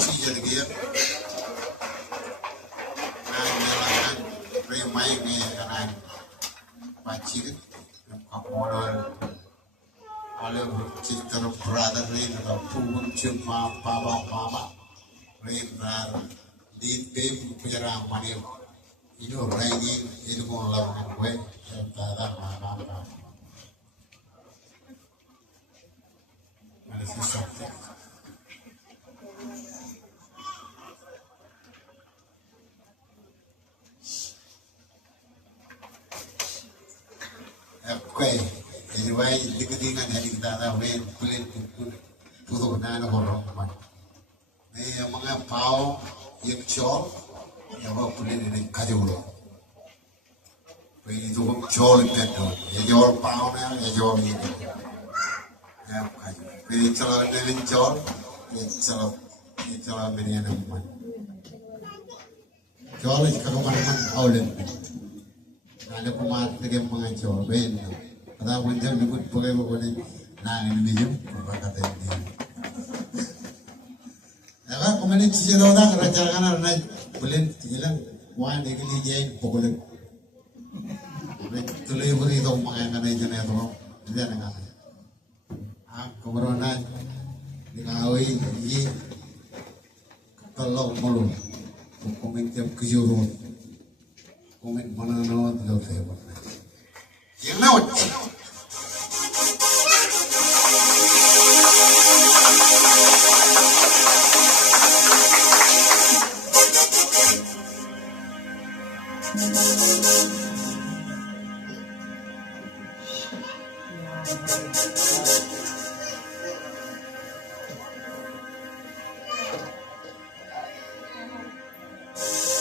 चीज लगी है ना मेरा remai me kanan pacir kapolol oleh citar brother rin atau pungun cuma papa rin di tim penyerang mani ini orang ini mau lakukan gue tentara apa ada sesuatu Oke, jadi baik diketingan hari kita tahu kulit tutup nana horong man. Nih mga pau yang col, yang bawa kulit ini kaju lo. Ini tuh col itu, ya col pau nih, ya col ini. Ya kaju. Ini col ini col, ya col ini yang man. Col itu kalau man awalin. Ada pemaat lagi mengacau, ben. Ada macam nyebut pakai boleh, nah ini dia, apa kata ini. Apa kemudian cici orang raja kan orang boleh hilang, wan ini dia boleh. Tulai beri itu makan kan ini jenis itu, dia nengar. Kemudian dikawin ini kalau malu, komen tiap kejurut. Komen mana nawan tidak saya buat. Yang nawan.